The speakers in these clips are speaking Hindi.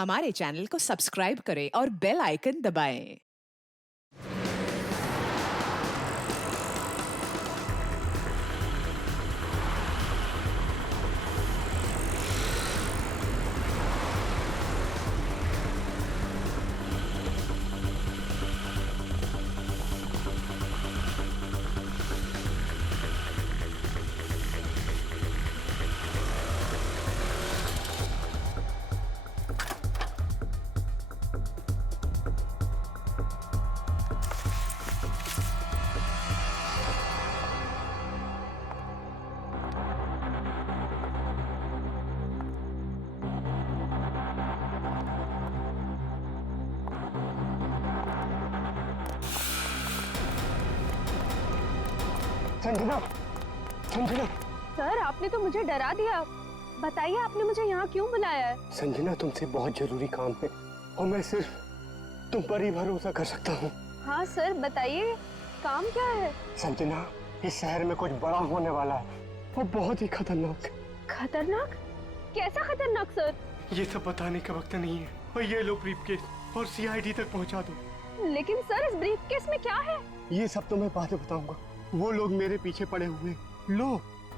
हमारे चैनल को सब्सक्राइब करें और बेल आइकन दबाएं। संजना, संजना। सर, आपने तो मुझे डरा दिया। बताइए, आपने मुझे यहाँ क्यों बुलाया है? संजना, तुमसे बहुत जरूरी काम है और मैं सिर्फ तुम पर ही भरोसा कर सकता हूँ। हाँ सर, बताइए, काम क्या है? संजना, इस शहर में कुछ बड़ा होने वाला है और बहुत ही खतरनाक। खतरनाक? कैसा खतरनाक सर? ये सब बताने का वक्त नहीं है और ये लो ब्रीफकेस और सीआईडी तक पहुँचा दो। लेकिन सर, इस ब्रीफकेस में क्या है? ये सब तो मैं बाद में बताऊंगा। वो लोग मेरे पीछे पड़े हुए। लो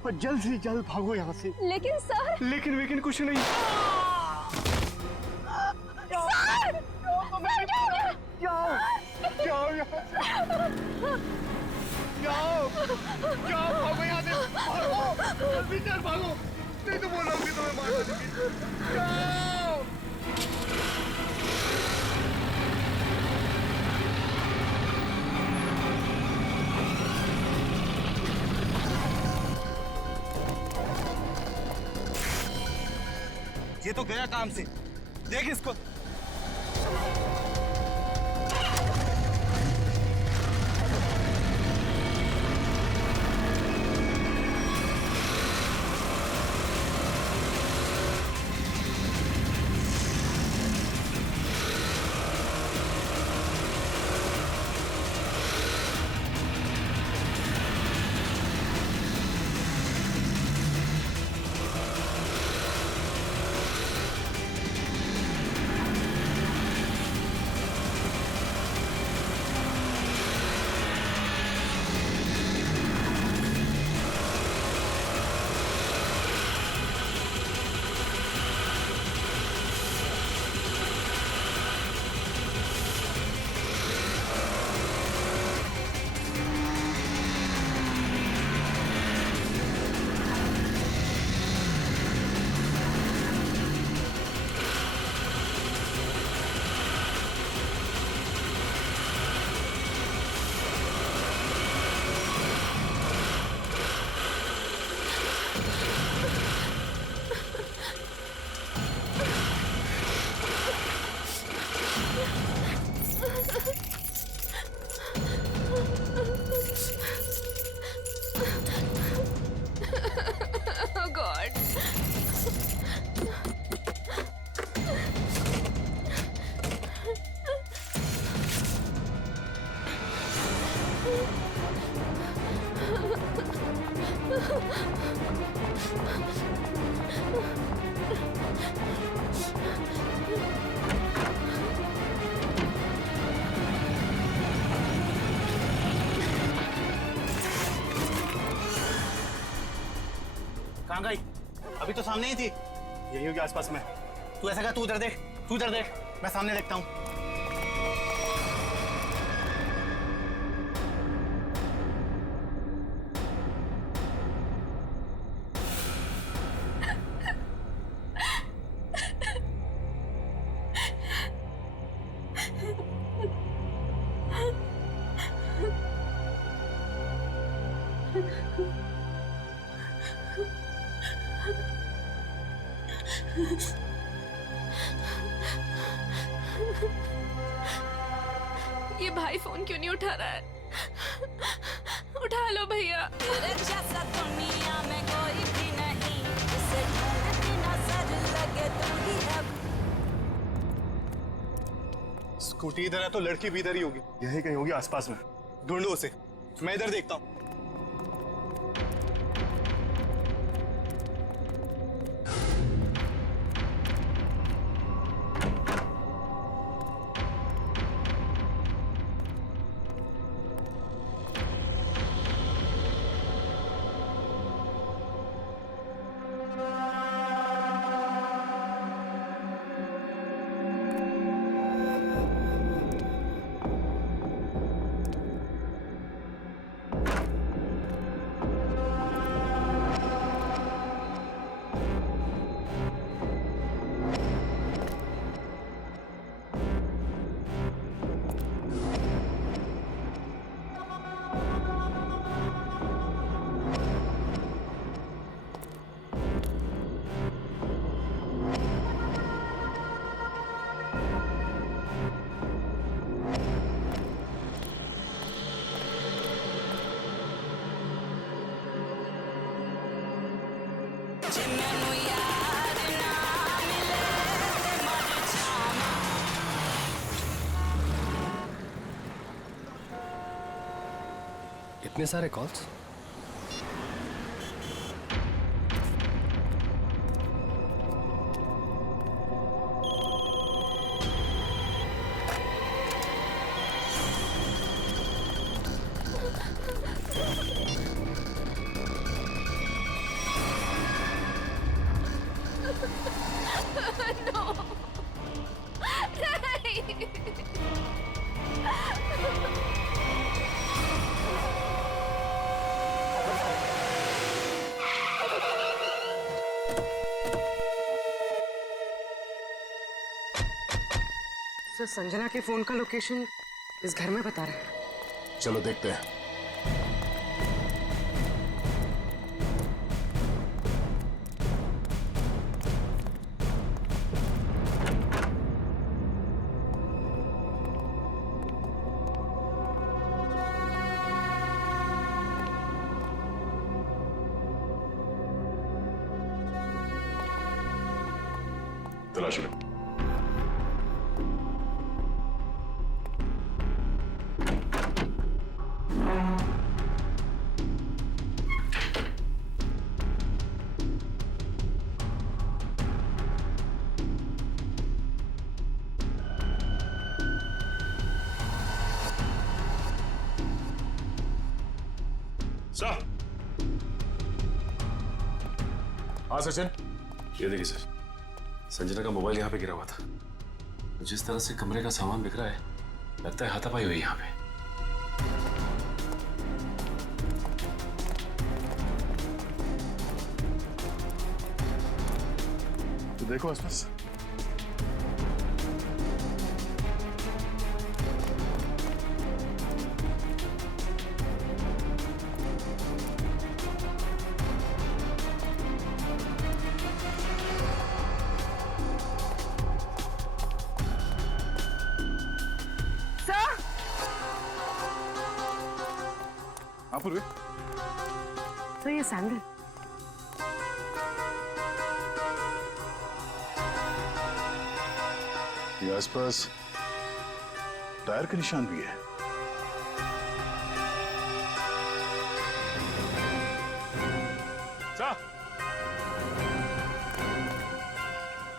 और जल्द से जल्द भागो यहाँ से। लेकिन सर। लेकिन कुछ नहीं। सर! जाओ, जाओ यहाँ से। जाओ, जाओ, भागो यहाँ से। भागो, जल्दी चल भागो। नहीं तो वो लोग भी तुम्हें मार देंगे। जाओ। ये तो गया काम से। देख इसको। Oh God! कहाँ गई? अभी तो सामने ही थी। यही होगी आसपास में। तू ऐसा कर, तू उधर देख, तू उधर देख, मैं सामने देखता हूँ। ये भाई फोन क्यों नहीं उठा रहा है? उठा लो भैया। जैसा दुनिया में कोई भी नहीं, जिसे ढूंढती नजर लगे तू ही अब। स्कूटी इधर है तो लड़की भी इधर ही होगी। यही कहीं होगी आसपास में। ढूंढो उसे, मैं इधर देखता हूँ। जे मैनू यार ना मिले ते मर जावां। इतने सारे कॉल्स? सर, संजना के फोन का लोकेशन इस घर में बता रहा है। चलो देखते हैं। तलाश लो। सर। हाँ सचिन। ये देखिए सर, संजना का मोबाइल यहाँ पे गिरा हुआ था। जिस तरह से कमरे का सामान बिखरा है, लगता है हाथापाई हुई यहाँ पे। तो देखो आसपास। हाँ पूर्वी। सर, ये सैंडल। ये आसपास टायर के निशान भी है। सर,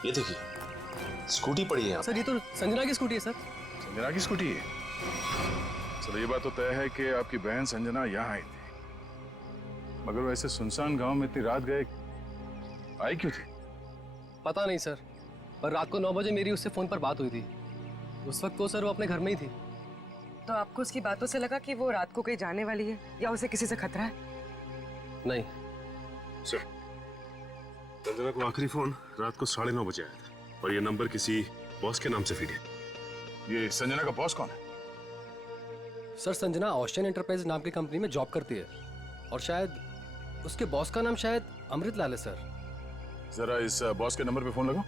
ये देखिए, स्कूटी पड़ी है यहाँ। सर, ये तो संजना की स्कूटी है सर। संजना की स्कूटी है। चलो ये बात तो तय है कि आपकी बहन संजना यहाँ आई थी, मगर वैसे सुनसान गांव में इतनी रात गए आई क्यों थी? पता नहीं सर, पर रात को 9 बजे मेरी उससे फोन पर बात हुई थी। उस वक्त तो सर वो अपने घर में ही थी। तो आपको उसकी बातों से लगा कि वो रात को कहीं जाने वाली है या उसे किसी से खतरा है? नहीं सर, संजना को आखिरी फोन रात को 9:30 बजे आया था और ये नंबर किसी बॉस के नाम से फीड है। ये संजना का बॉस कौन है? सर, संजना ऑस्टिन एंटरप्राइज नाम की कंपनी में जॉब करती है और शायद उसके बॉस का नाम शायद अमृत लाल है सर। जरा इस बॉस के नंबर पे फोन लगाओ।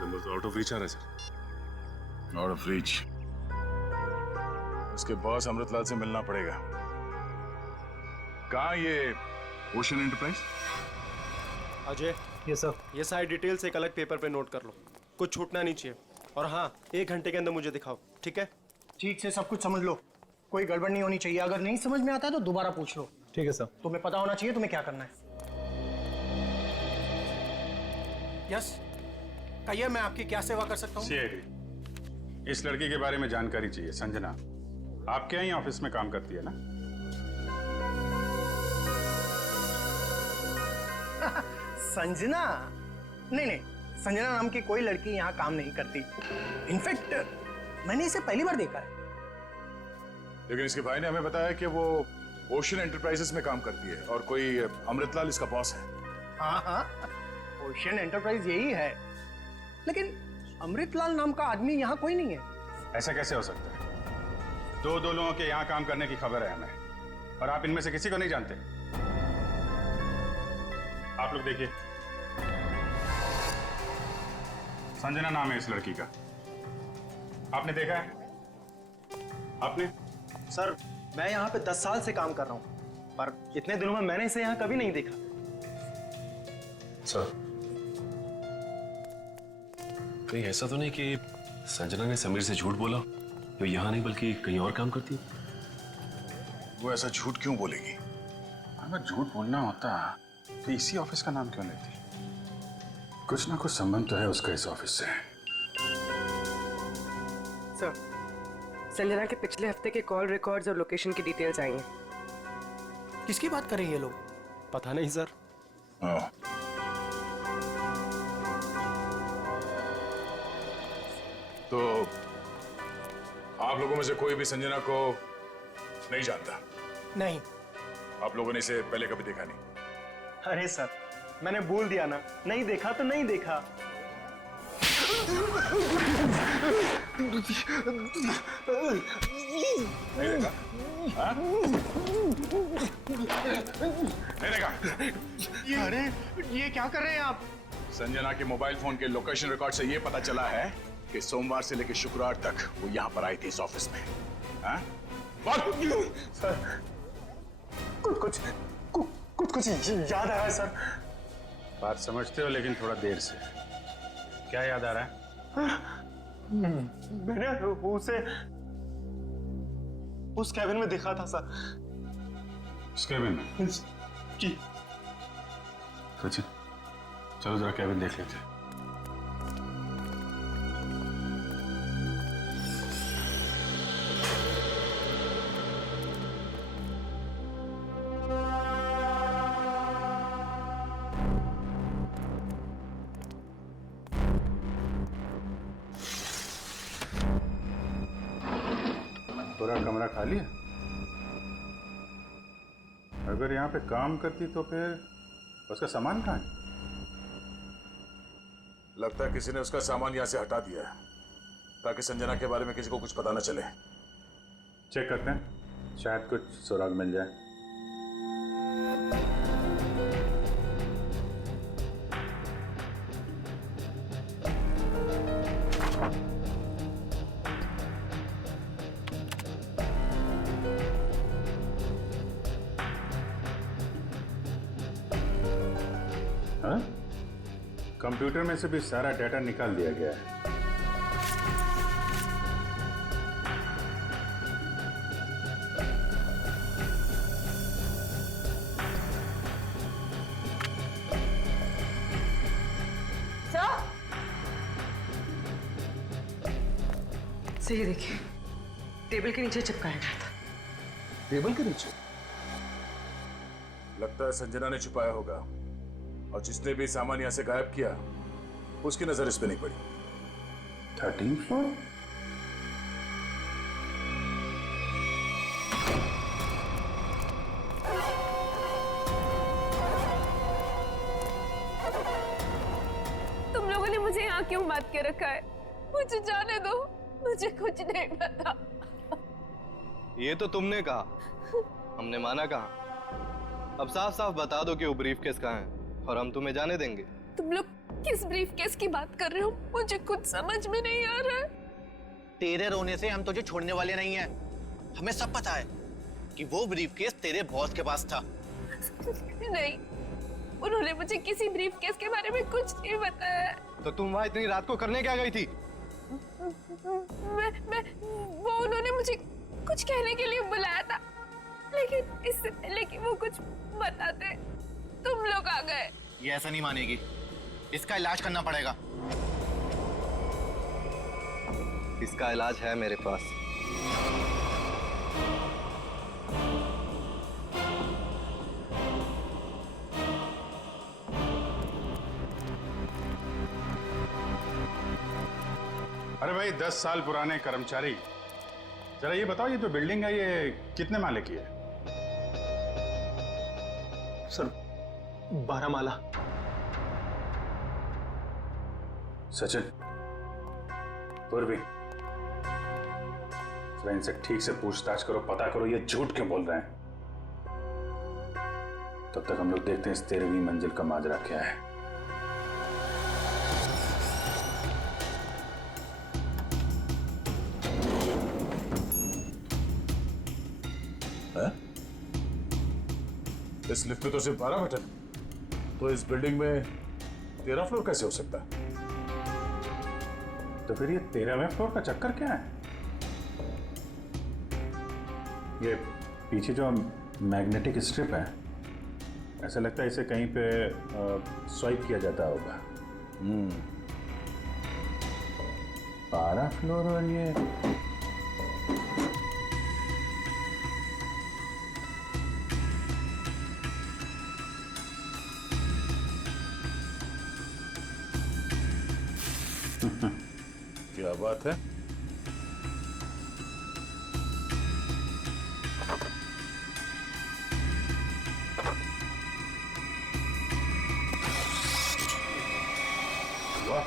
नंबर तो आउट ऑफ रीच आ रहा है सर। Out of reach. उसके बॉस अमृतलाल से मिलना पड़ेगा। कहाँ ये ओशन एंटरप्राइज? अजय, ये सर, ये सारी डिटेल्स एक अलग पेपर पे नोट कर लो, कुछ छूटना नहीं चाहिए। और हाँ, 1 घंटे के अंदर मुझे दिखाओ, ठीक है? ठीक से सब कुछ समझ लो, कोई गड़बड़ नहीं होनी चाहिए। अगर नहीं समझ में आता है तो दोबारा पूछ लो। ठीक है सर। तुम्हें पता होना चाहिए तुम्हें क्या करना है। यस, कहिए, मैं आपकी क्या सेवा कर सकता हूँ? सीआईडी, इस लड़की के बारे में जानकारी चाहिए। संजना आपके यहाँ ही ऑफिस में काम करती है ना? संजना? नहीं नहीं, संजना नाम की कोई लड़की यहाँ काम नहीं करती। इनफैक्ट मैंने इसे पहली बार देखा है। लेकिन इसके भाई ने हमें बताया कि वो ओशन एंटरप्राइजेस में काम करती है और कोई अमृतलाल इसका बॉस है। हाँ हाँ, ओशन एंटरप्राइज यही है, लेकिन अमृतलाल नाम का आदमी यहाँ कोई नहीं है। ऐसा कैसे हो सकता है? दो लोगों के यहाँ काम करने की खबर है हमें, और आप इनमें से किसी को नहीं जानते। आप लोग देखिए, संजना नाम है इस लड़की का। आपने देखा है? आपने? सर मैं यहाँ पे 10 साल से काम कर रहा हूँ, पर इतने दिनों में मैंने इसे यहाँ कभी नहीं देखा। सर, कहीं ऐसा तो नहीं कि संजना ने समीर से झूठ बोला? वो यहाँ नहीं बल्कि कहीं और काम करती है? वो ऐसा झूठ क्यों बोलेगी? अगर झूठ बोलना होता तो इसी ऑफिस का नाम क्यों लेती? कुछ ना कुछ संबंध तो है उसका इस ऑफिस से। सर, संजना के पिछले हफ्ते के कॉल रिकॉर्ड्स और लोकेशन की डिटेल्स आई हैं। किसकी बात कर रहे हैं ये लोग? पता नहीं सर। तो आप लोगों में से कोई भी संजना को नहीं जानता? नहीं। आप लोगों ने इसे पहले कभी देखा नहीं? अरे सर, मैंने बोल दिया ना, नहीं देखा तो नहीं देखा। नहीं देखा? हाँ? नहीं देखा? अरे ये क्या कर रहे हैं आप? संजना के मोबाइल फोन के लोकेशन रिकॉर्ड से ये पता चला है कि सोमवार से लेकर शुक्रवार तक वो यहाँ पर आई थी इस ऑफिस में। हाँ? सर, कुछ याद आ रहा है सर। बात समझते हो लेकिन थोड़ा देर से। क्या याद आ रहा है? मैंने उसे उस कैबिन में देखा था सर। उस कैबिन में? जी। सचिन, चलो जरा कैबिन देख लेते हैं। पूरा कमरा खाली है? अगर यहाँ पे काम करती तो फिर उसका सामान कहाँ है? लगता है किसी ने उसका सामान यहाँ से हटा दिया है ताकि संजना के बारे में किसी को कुछ पता न चले। चेक करते हैं, शायद कुछ सुराग मिल जाए। हाँ? कंप्यूटर में से भी सारा डाटा निकाल दिया गया है। सही देखिए, टेबल के नीचे चिपकाया गया था। टेबल के नीचे? लगता है संजना ने छुपाया होगा और जिसने भी सामान यहां से गायब किया उसकी नजर इस पे नहीं पड़ी। 13th floor? तुम लोगों ने मुझे यहाँ क्यों बात के रखा है? मुझे जाने दो, मुझे कुछ नहीं पता। ये तो तुमने कहा, हमने माना कहा। अब साफ साफ बता दो कि वो ब्रीफकेस कहाँ है और हम तुम्हें जाने देंगे। तुम लोग किस ब्रीफकेस की बात कर रहे हो? मुझे कुछ समझ में नहीं आ रहा है। तेरे रोने से हम तुझे छोड़ने वाले नहीं हैं। हमें सब पता है कि वो ब्रीफकेस तेरे बॉस के पास था। नहीं, उन्होंने मुझे किसी ब्रीफकेस के बारे में कुछ नहीं बताया। तो तुम वहां इतनी रात को करने क्या गई थी? वो उन्होंने मुझे कुछ कहने के लिए बुलाया था, लेकिन इससे पहले कि वो कुछ बताते तुम लोग आ गए। ये ऐसा नहीं मानेगी, इसका इलाज करना पड़ेगा। इसका इलाज है मेरे पास। अरे भाई 10 साल पुराने कर्मचारी, जरा ये बताओ, ये जो बिल्डिंग है ये कितने माले की है? सर 12 माला। सचिन, पूर्वी, जरा इनसे ठीक से पूछताछ करो, पता करो ये झूठ क्यों बोल रहे हैं। तब तक हम लोग देखते हैं इस 13वीं मंजिल का माजरा क्या है। इस लिफ्ट में तो सिर्फ 12 बटन है, तो इस बिल्डिंग में 13 फ्लोर कैसे हो सकता है? तो फिर ये 13वें फ्लोर का चक्कर क्या है? ये पीछे जो मैग्नेटिक स्ट्रिप है, ऐसा लगता है इसे कहीं पे स्वाइप किया जाता होगा। 12 फ्लोर और ये क्या बात है? वाह,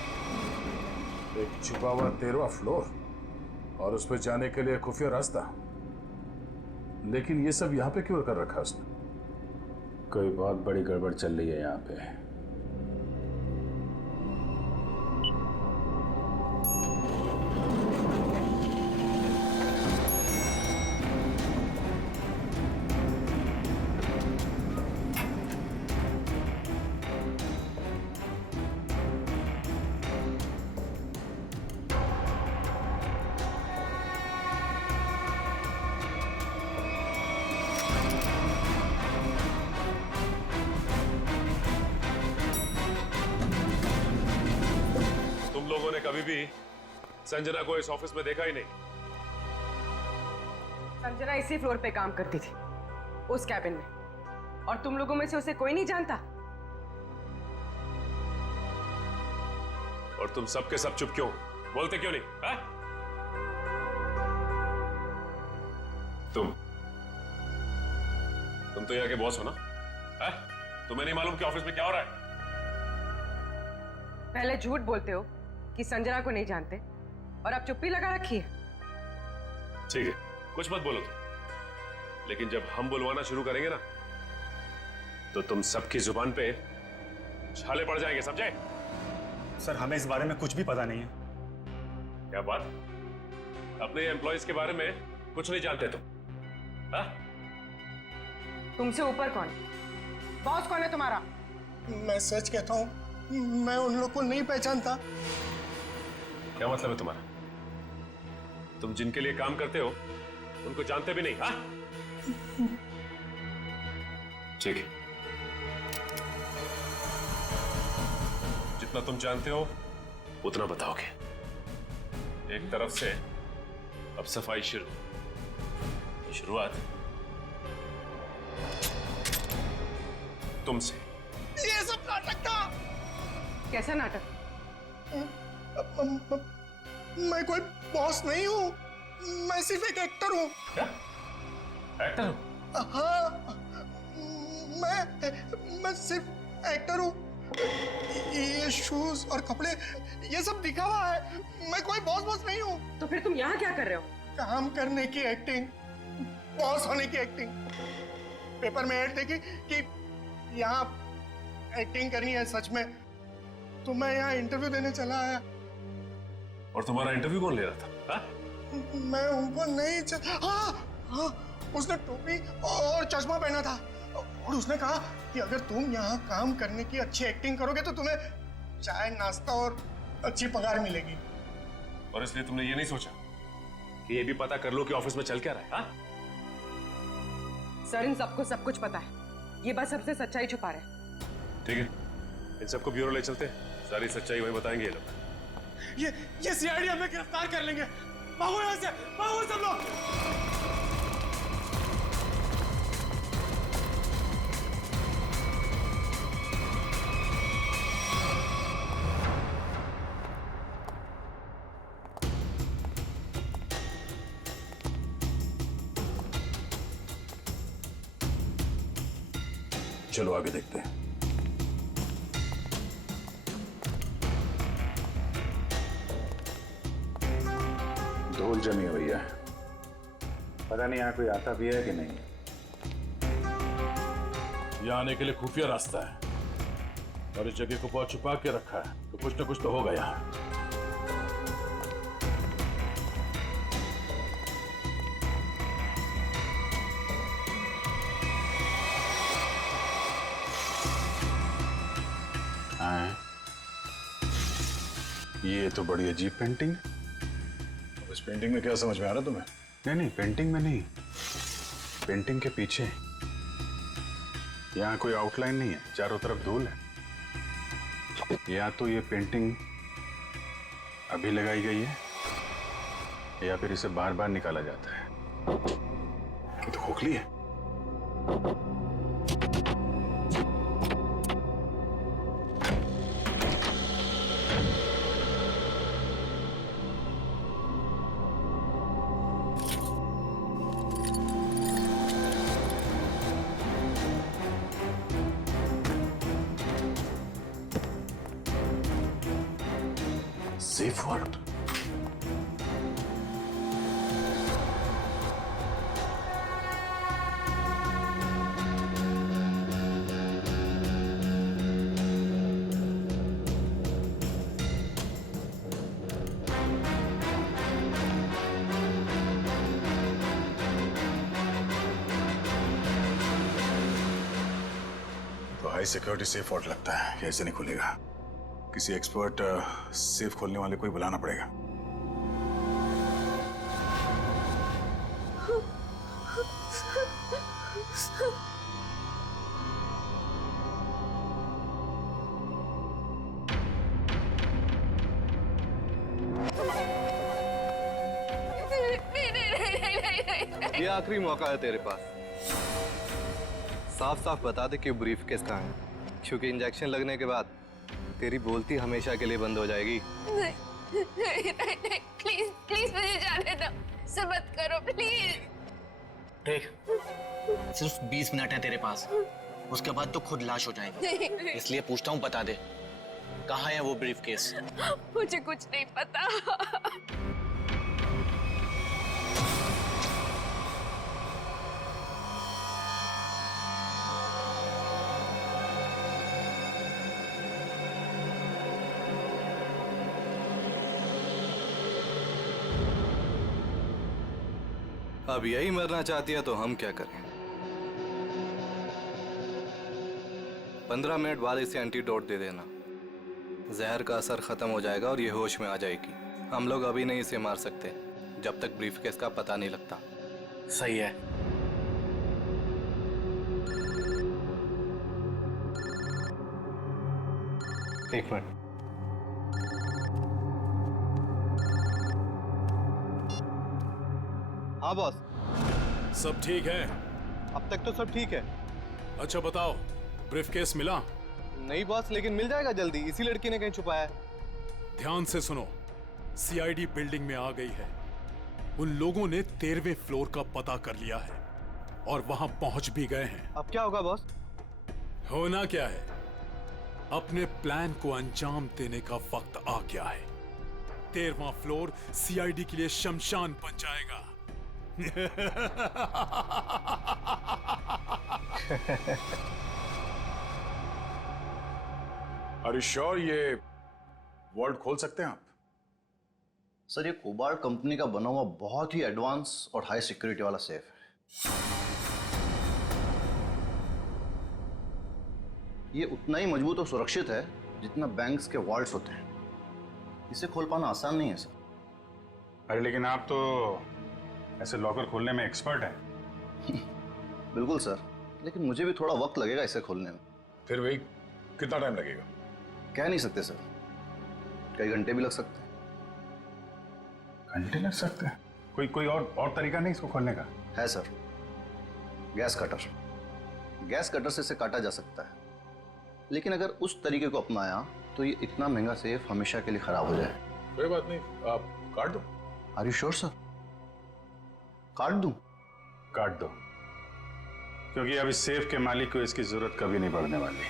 एक छुपा हुआ 13वां फ्लोर और उस पर जाने के लिए खुफिया रास्ता। लेकिन ये सब यहाँ पे क्यों कर रखा है उसने? कोई बहुत बड़ी गड़बड़ चल रही है यहाँ पे। लोगों ने कभी भी संजना को इस ऑफिस में देखा ही नहीं। संजना इसी फ्लोर पे काम करती थी, उस कैबिन में, और तुम लोगों में से उसे कोई नहीं जानता। और तुम सब के सब चुप क्यों? बोलते क्यों नहीं? है? तुम तो यहाँ के बॉस हो ना? है? तुम्हें नहीं मालूम कि ऑफिस में क्या हो रहा है? पहले झूठ बोलते हो कि संजना को नहीं जानते, और अब चुप्पी लगा रखी है। ठीक है, कुछ मत बोलो तुम, लेकिन जब हम बुलवाना शुरू करेंगे ना, तो तुम सबकी जुबान पे छाले पड़ जाएंगे, समझे? सर, हमें इस बारे में कुछ भी पता नहीं है। क्या बात? अपने एम्प्लॉइज के बारे में कुछ नहीं जानते तुम? हाँ? तुमसे ऊपर कौन? बॉस कौन है तुम्हारा? मैं सच कहता हूँ, मैं उन लोग को नहीं पहचानता। क्या मतलब है तुम्हारा? तुम जिनके लिए काम करते हो उनको जानते भी नहीं? हाँ? ठीक है, जितना तुम जानते हो उतना बताओगे। एक तरफ से अब सफाई शुरुआत तुमसे। ये सब नाटक था। कैसा नाटक? मैं कोई बॉस नहीं हूँ, मैं सिर्फ एक एक्टर हूँ। क्या? एक्टर हो? हाँ, मैं सिर्फ एक्टर हूँ। ये शूज और कपड़े, ये सब दिखा हुआ है। मैं कोई बॉस नहीं हूँ। तो फिर तुम यहाँ क्या कर रहे हो? काम करने की एक्टिंग, बॉस होने की एक्टिंग। पेपर में ऐड देखी कि यहाँ एक्टिंग करनी है सच में, तो मैं यहाँ इंटरव्यू देने चला आया। और तुम्हारा इंटरव्यू कौन ले रहा था? हा? मैं उनको नहीं हाँ, उसने टोपी और चश्मा पहना था, और उसने कहा कि अगर तुम यहाँ काम करने की अच्छी एक्टिंग करोगे तो तुम्हें चाय, नाश्ता और अच्छी पगार मिलेगी। और इसलिए तुमने ये नहीं सोचा कि ये भी पता कर लो कि ऑफिस में चल क्या रहा है? हा? सर, इन सबको सब कुछ पता है, ये बस सबसे सच्चाई छुपा रहे। ठीक है, इन सबको ब्यूरो ले चलते हैं, सारी सच्चाई वहीं बताएंगे ये लोग। ये सीआईडी हमें गिरफ्तार कर लेंगे। भागो यहाँ से, भागो सब लोग। चलो आगे देखते हैं। धूल जमी हुई है, पता नहीं यहाँ कोई आता भी है कि नहीं। यहाँ आने के लिए खुफिया रास्ता है, और इस जगह को बहुत छुपा के रखा है, तो कुछ ना कुछ तो होगा यहाँ। ये तो बड़ी अजीब पेंटिंग है। इस पेंटिंग में क्या समझ में आ रहा तुम्हें? नहीं पेंटिंग में नहीं, पेंटिंग के पीछे। यहाँ कोई आउटलाइन नहीं है, चारों तरफ धूल है। या तो ये पेंटिंग अभी लगाई गई है या फिर इसे बार बार निकाला जाता है। ये तो खोखली है। Safe word. तो हाई सिक्योरिटी सेफ वर्ड लगता है, ये ऐसे नहीं खुलेगा। किसी एक्सपर्ट सेफ खोलने वाले को ही बुलाना पड़ेगा। ये आखिरी मौका है तेरे पास। साफ साफ बता दे कि ब्रीफ केस कहाँ है, क्योंकि इंजेक्शन लगने के बाद तेरी बोलती हमेशा के लिए बंद हो जाएगी। नहीं, प्लीज प्लीज मुझे जाने दो, ऐसा मत करो प्लीज। देख, सिर्फ 20 मिनट है तेरे पास, उसके बाद तो खुद लाश हो जाएगी। इसलिए पूछता हूँ, बता दे कहाँ है वो ब्रीफ केस? मुझे कुछ नहीं पता। अब यही मरना चाहती है तो हम क्या करें? 15 मिनट बाद इसे एंटीडोट दे देना, जहर का असर खत्म हो जाएगा और ये होश में आ जाएगी। हम लोग अभी नहीं इसे मार सकते जब तक ब्रीफकेस का पता नहीं लगता। सही है। एक मिनट। हाँ बॉस। सब ठीक है? अब तक तो सब ठीक है। अच्छा बताओ, ब्रीफकेस मिला? नहीं बॉस, लेकिन मिल जाएगा जल्दी, इसी लड़की ने कहीं छुपाया है। ध्यान से सुनो, सीआईडी बिल्डिंग में आ गई है। उन लोगों ने 13वें फ्लोर का पता कर लिया है और वहां पहुंच भी गए हैं। अब क्या होगा बॉस? होना क्या है, अपने प्लान को अंजाम देने का वक्त आ गया है। 13वां फ्लोर सीआईडी के लिए शमशान बन जाएगा। Are you sure ये वर्ल्ड खोल सकते हैं आप? सर, ये कोबाल्ट कंपनी का बना हुआ बहुत ही एडवांस और हाई सिक्योरिटी वाला सेफ है। ये उतना ही मजबूत और सुरक्षित है जितना बैंक्स के वॉल्ट्स होते हैं। इसे खोल पाना आसान नहीं है सर। अरे लेकिन आप तो ऐसे लॉकर खोलने में एक्सपर्ट हैं। बिल्कुल सर, लेकिन मुझे भी थोड़ा वक्त लगेगा इसे खोलने में। फिर वही कितना टाइम लगेगा? कह नहीं सकते सर, कई घंटे भी लग सकते हैं। घंटे लग सकते हैं? कोई और तरीका नहीं इसको खोलने का? है sir, gas cutter. Gas cutter से इसे काटा जा सकता है, लेकिन अगर उस तरीके को अपनाया तो ये इतना महंगा सेफ हमेशा के लिए खराब हो जाए। कोई बात नहीं, आप काट दो। Are you sure sir? काट दूं? काट दो, क्योंकि अब इस सेफ के मालिक को इसकी जरूरत कभी नहीं पड़ने वाली।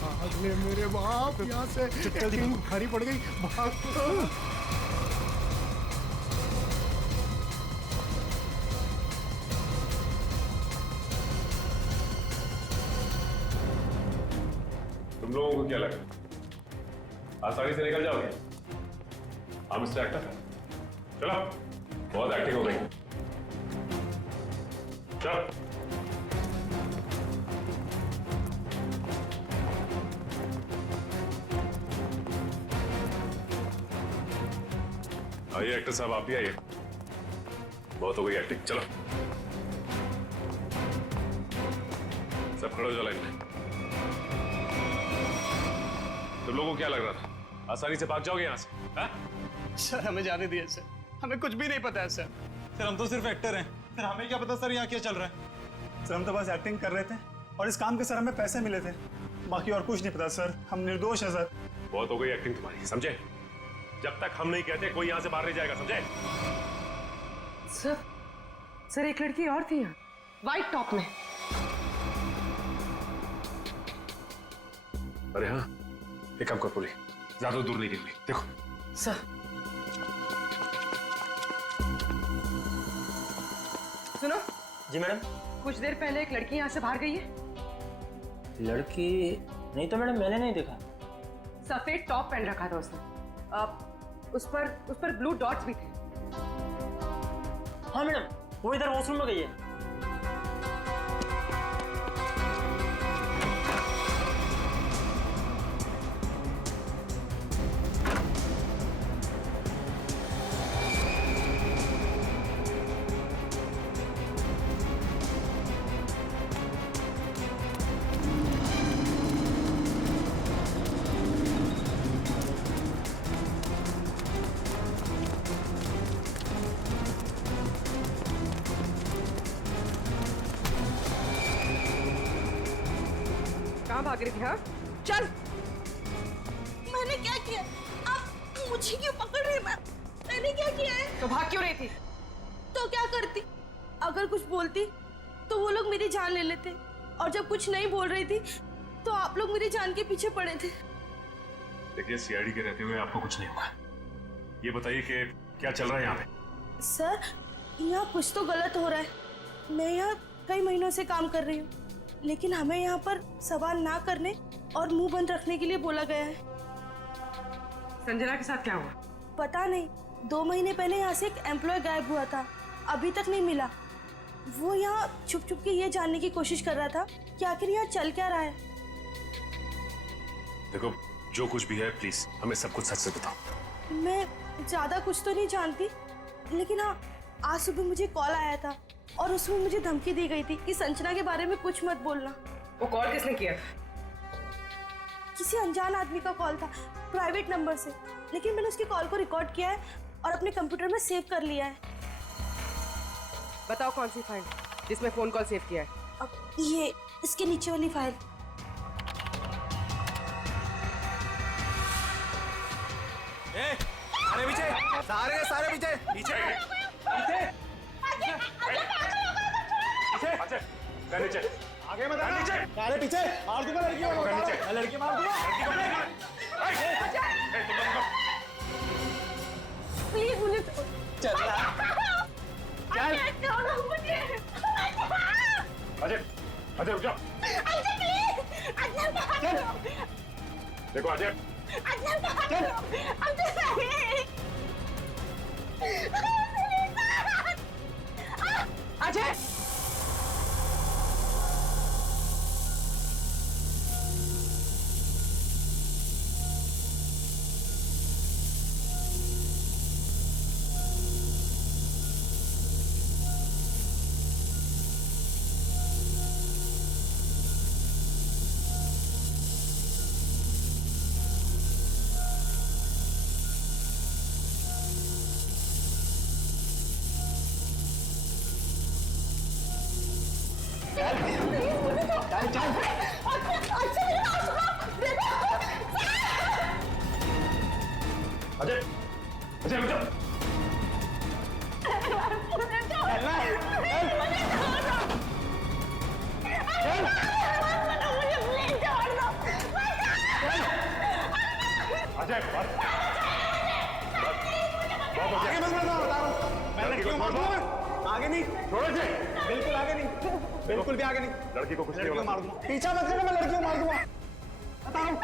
भाग ले मेरे बाप, यहाँ से एक्टिंग भारी पड़ गई। भाग। तुम लोगों को क्या लगा आसानी से निकल जाओगे? हाँ मिस्टर एक्टर, चलो, बहुत एक्टिंग हो गई। चलो। आइए एक्टर साहब, आप भी आइए। बहुत हो गई एक्टिंग, चलो सब खड़े हो जाओ लाइन में। तुम लोगों को क्या लग रहा था आसानी से भाग जाओगे यहाँ से? हा? सर हमें जाने दिए सर, हमें कुछ भी नहीं पता है सर। सर हम तो सिर्फ एक्टर हैं सर, हमें क्या पता सर यहाँ क्या चल रहा है। सर हम तो बस एक्टिंग कर रहे थे और इस काम के सर हमें पैसे मिले थे, बाकी और कुछ नहीं पता सर, हम निर्दोष हैं सर। बहुत हो गई एक्टिंग तुम्हारी, समझे? जब तक हम नहीं कहते कोई यहाँ से बाहर नहीं जाएगा, समझे? सर एक लड़की और थी यहाँ, व्हाइट टॉप में। अरे हाँ, एक काम कर पूरी, ज्यादा दूर नहीं निकली, देखो। सर सुनो। जी मैडम। कुछ देर पहले एक लड़की यहाँ से बाहर गई है। लड़की नहीं तो मैडम, मैंने नहीं देखा। सफेद टॉप पहन रखा था उसने, उस पर ब्लू डॉट्स भी थे। हाँ मैडम, वो इधर वॉशरूम में गई है। कहाँ भाग रही थी? हाँ चल। मैंने क्या किया? आप मुझे क्यों पकड़ रहे हैं? मैंने क्या किया है? तो भाग क्यों रही थी? तो क्या करती? अगर कुछ बोलती तो वो लोग मेरी जान ले लेते, और जब कुछ नहीं बोल रही थी तो आप लोग मेरी जान के पीछे पड़े थे। देखिए सीआईडी के रहते हुए आपको कुछ नहीं होगा। ये बताइए कि क्या चल रहा है यहाँ पे? सर यहाँ कुछ तो गलत हो रहा है। मैं यहाँ कई महीनों से काम कर रही हूँ, लेकिन हमें यहाँ पर सवाल ना करने और मुंह बंद रखने के लिए बोला गया है। संजना के साथ क्या हुआ? पता नहीं, 2 महीने पहले यहाँ से एक एम्प्लॉय गायब हुआ था, अभी तक नहीं मिला। वो यहाँ छुप छुप के ये जानने की कोशिश कर रहा था कि आखिर यहाँ चल क्या रहा है। देखो जो कुछ भी है प्लीज हमें सब कुछ सच से बताओ। मैं ज्यादा कुछ तो नहीं जानती, लेकिन हाँ आज सुबह मुझे कॉल आया था और उसमें मुझे धमकी दी गई थी कि संजना के बारे में कुछ मत बोलना। वो कॉल किसने किया था? किसी अनजान आदमी का कॉल था, प्राइवेट नंबर से, लेकिन मैंने उसकी कॉल को रिकॉर्ड किया है और अपने कंप्यूटर में सेव कर लिया है। बताओ कौन सी फाइल जिसमें फोन कॉल सेव किया है? अब ये इसके नीचे वाली फाइल। अरे पीछे, सारे पीछे पीछे नीचे आगे मत आना। अरे पीछे मार दूंगा लड़की को, लड़की मार दूंगा। प्लीज मुझे चल छोड़ो मुझे। अजय, अजय रुक जाओ। अजय प्लीज, अजय चल। देखो अजय, अजय अजय अजय, अजय रुक जाओ। अजय आगे मत बढ़ना, बता रहा हूँ मैं। लड़की को मार दूंगा। आगे नहीं, छोड़ो इसे। बिल्कुल आगे नहीं, बिल्कुल भी आगे नहीं। लड़की को कुछ नहीं लड़की को होगा। मार दूंगा। पीछा मत करना, मैं लड़की को मार दूंगा, बता रहा हूँ।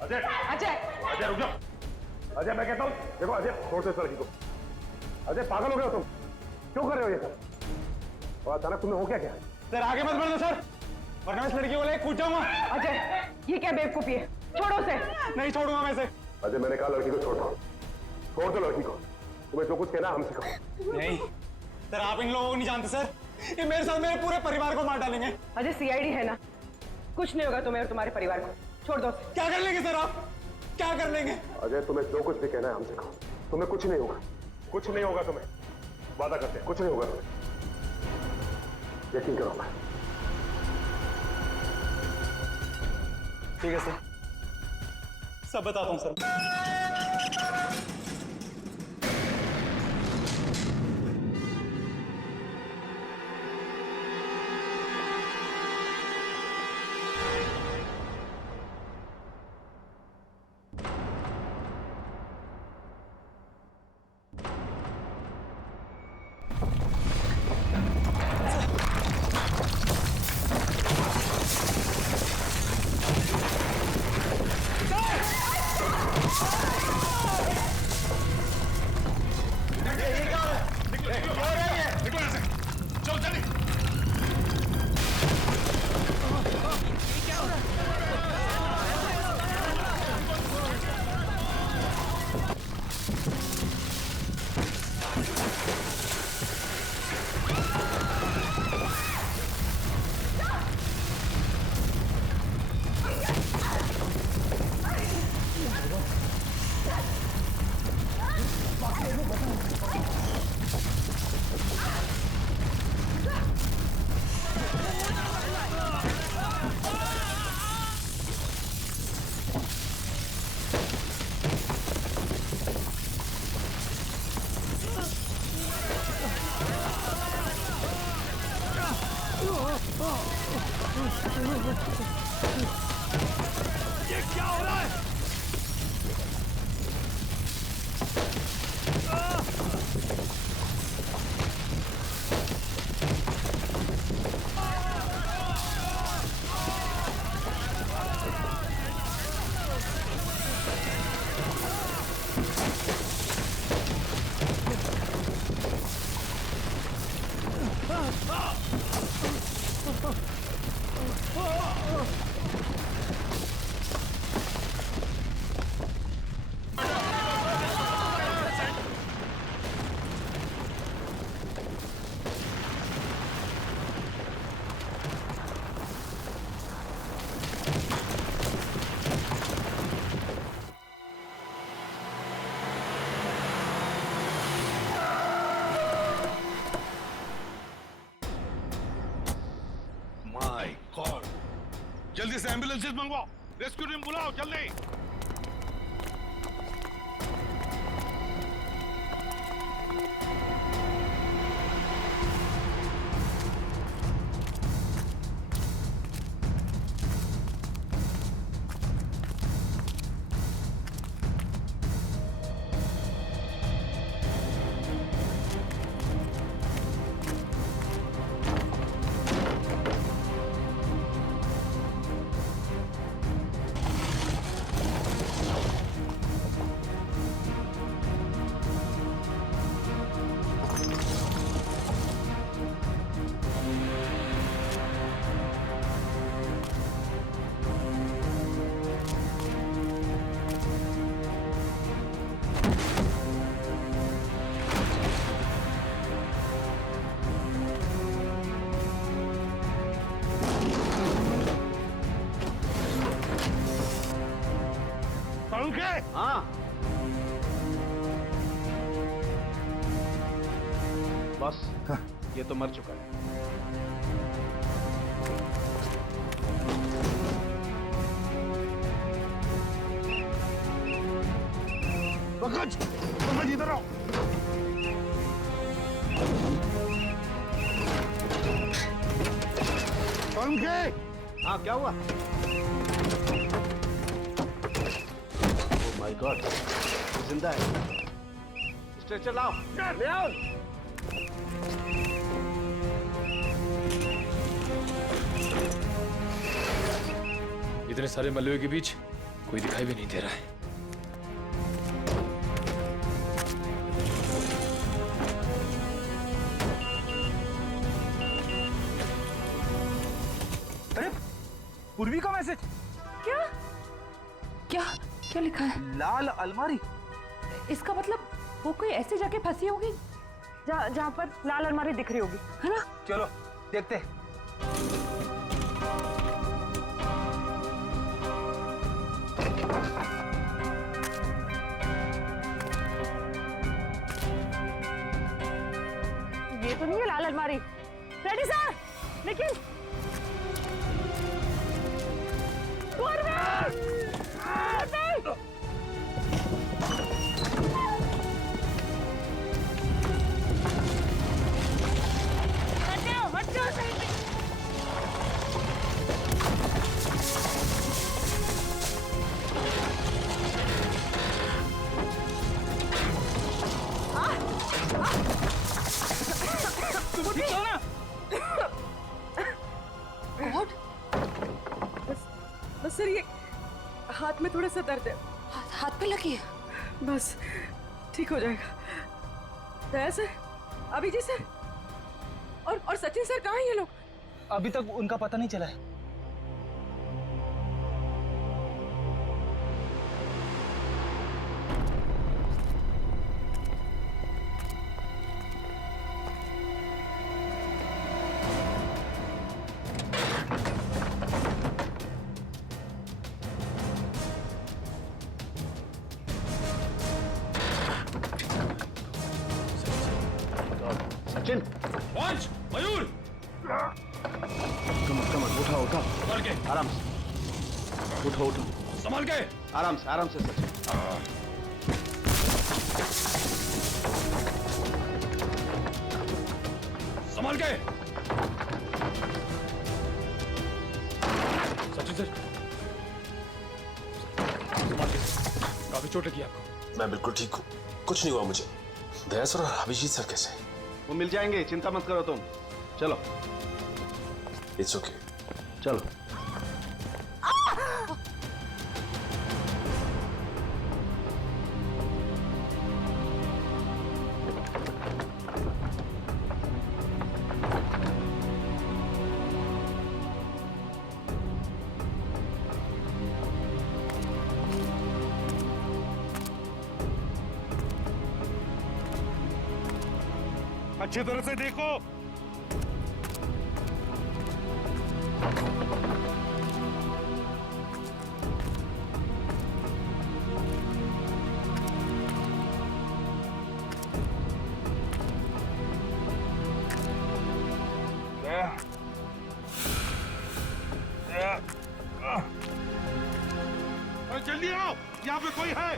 अजय, अजय अजय रुक जाओ। अजय मैं कहता हूँ, देखो अजय छोड़ दो इस लड़की को। अजय पागल हो गए हो तुम, क्यों कर रहे हो ये सब? और अचानक तुम्हें हो क्या? सर आगे मत बढ़ना सर, वरना इस लड़की को लेकर कूद जाऊंगा। अजय ये क्या बेवकूफी है? छोड़ो उसे। नहीं छोड़ूंगा मैं इसे। अजय मैंने कहा लड़की को छोड़ दो, छोड़ दो लड़की को। तुम्हें जो कुछ कहना है हमसे कहो। नहीं सर, आप इन लोगों को नहीं जानते सर, ये मेरे साथ मेरे पूरे परिवार को मार डालेंगे। अजय सीआईडी है ना, कुछ नहीं होगा तुम्हें और तुम्हारे परिवार को, छोड़ दो। क्या कर लेंगे सर आप, क्या कर लेंगे? अजय तुम्हें जो कुछ भी कहना है हमसे कहो, तुम्हें कुछ नहीं होगा, कुछ नहीं होगा तुम्हें, वादा करते हैं कुछ नहीं होगा तुम्हें, यकीन करो। मैं ठीक है सर, सब बताता हूँ सर। ये क्या हो रहा है? जल्दी से एम्बुलेंसेस मंगवाओ, रेस्क्यू टीम बुलाओ जल्दी। हाँ बस ये तो मर चुका है। पंकज इधर आओ। हाँ क्या हुआ? माय गॉड, जिंदा है। स्ट्रेचर लाओ, ले आओ। इतने सारे मलबे के बीच कोई दिखाई भी नहीं दे रहा है। अरे पूर्वी का मैसेज। क्या क्या क्या लिखा है? लाल अलमारी। इसका मतलब वो कोई ऐसी जगह फंसी होगी जहाँ पर लाल अलमारी दिख रही होगी, है ना? चलो देखते हैं। ये तो नहीं है लाल अलमारी। रेडी सर, लेकिन बस सर, ये हाथ में थोड़ा सा दर्द है। हाथ पे लगी है? बस ठीक हो जाएगा। दया सर, अभिजीत सर और सचिन सर कहाँ हैं ये लोग? अभी तक उनका पता नहीं चला है। सचिन, पहुंच मयूर। कमर उठाओ उठाओ, संभाल के, आराम से उठो उठो, संभाल के, आराम से सचिन। संभाल के। सचिन सर, संभाल के, काफी चोट लगी आपको। मैं बिल्कुल ठीक हूँ, कुछ नहीं हुआ मुझे। दया सर और अभिजीत सर कैसे? वो मिल जाएंगे, चिंता मत करो तुम। चलो। It's okay. चलो। अच्छी तरह से देखो। जल्दी आओ, यहाँ पे कोई है।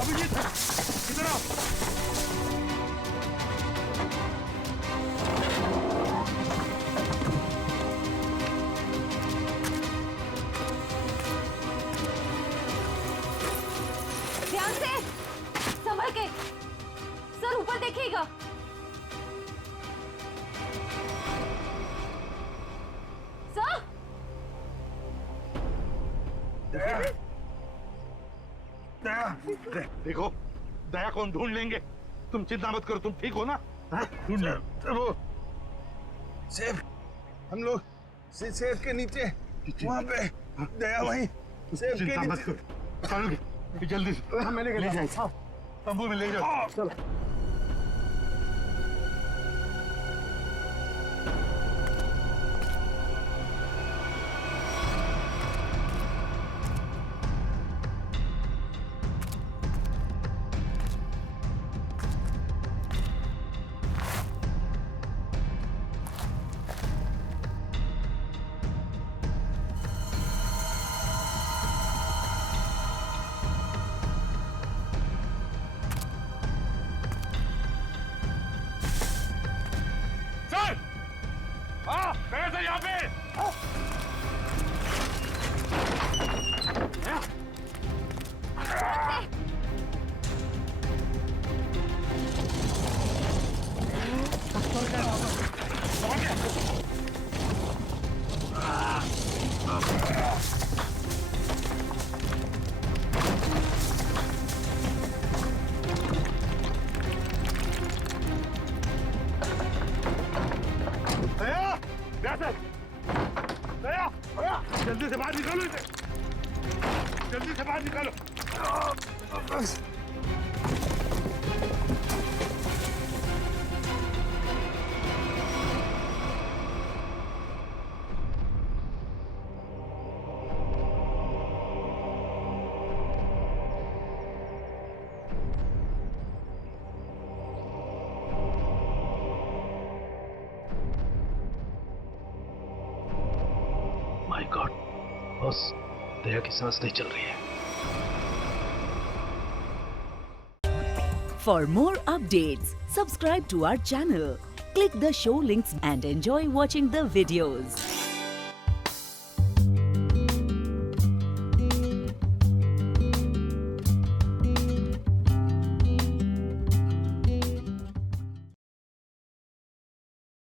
अभिजीत इधर आओ। ध्यान से, संभल के। सर ऊपर देखिएगा। सर देखो, दया को हम ढूंढ लेंगे, तुम चिंता मत करो। तुम ठीक हो ना? ढूंढ वो सेब, हम लोग सेब के नीचे वहाँ पे दया वहीं सेब के नीचे। मत करो, चलो जल्दी से मैं ले जाए, तंबू में ले जाओ। चलो। दया, दया, जल्दी से बाहर निकालो इसे, जल्दी से बाहर निकालो। माय गॉड बॉस, दया की सांस नहीं चल रही है। For more updates, subscribe to our channel, click the show links and enjoy watching the videos.